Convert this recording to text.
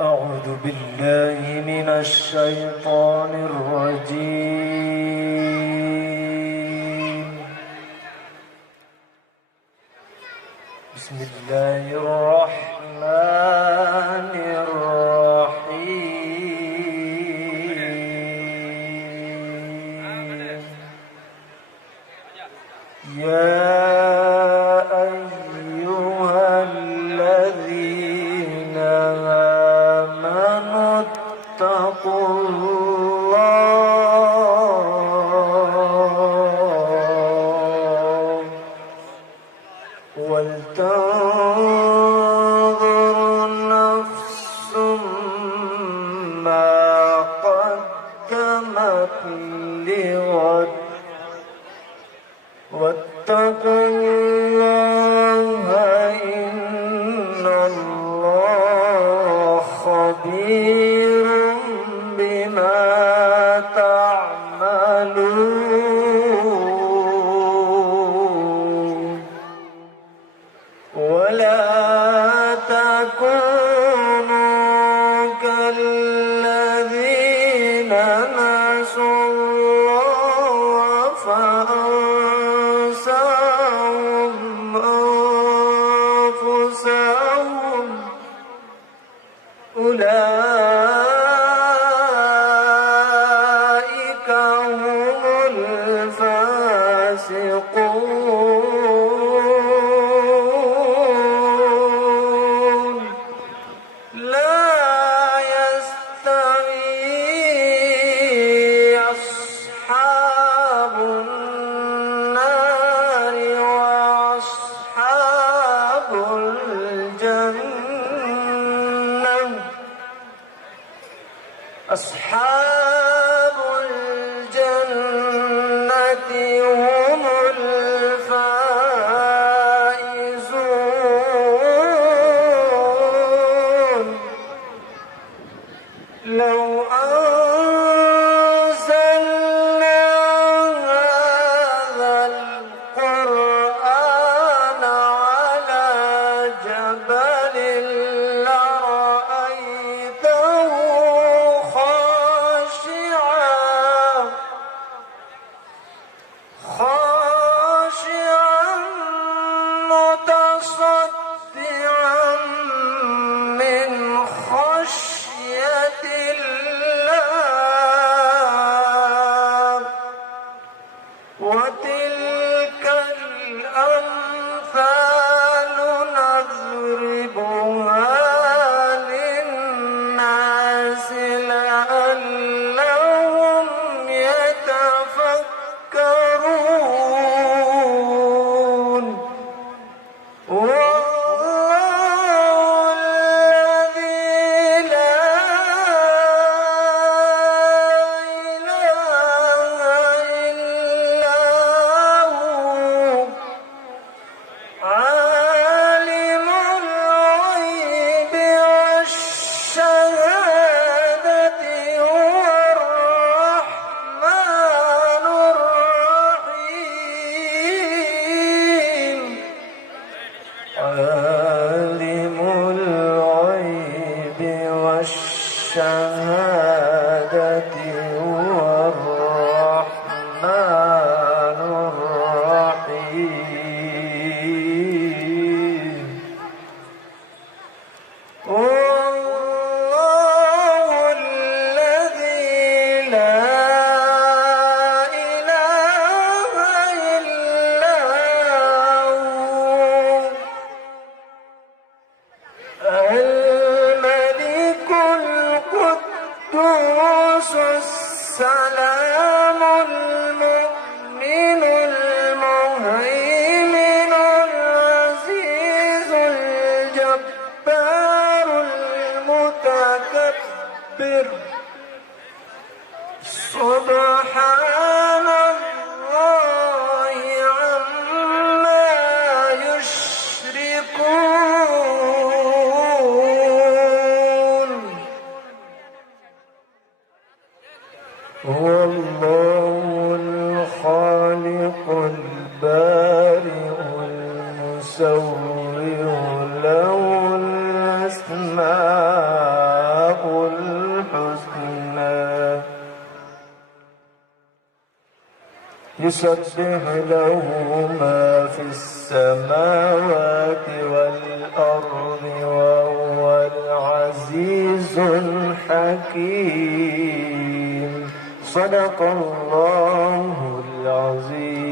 أعوذ بالله من الشيطان الرجيم. بسم الله الرحمن الرحيم. يا أيها الذين آمنوا اتقوا الله ولتنظر نفس ما قدمت لغد واتقوا الله إن الله خبير بما تعملون. ولا تكونوا كالذين نسوا الله فأنساهم أنفسهم أولئك هم الفاسقون. لا يستوي أصحاب النار وأصحاب الجنة. أصحاب الجنة هم الفائزون. لو أنزلنا هذا القرآن على جبل لرأيته خاشعا متصدعا من خشية الله. وتلك الأمثال نضربها للناس لعلهم يتفكرون. والله الذي لا إله إلا هو عالم الغيب والشهادة هو الرحمن الرحيم. عالم الغيب والشهادة هو الرحمن الرحيم. والله الذي لا إله إلا هو الملك القدوس السلام المؤمن المهيمن العزيز الجبار المتكبر. سبحان الله عما يشركون. هو الله الخالق البارئ المصور له الأسماء يسبح له ما في السماوات والأرض وهو العزيز الحكيم. صدق الله العظيم.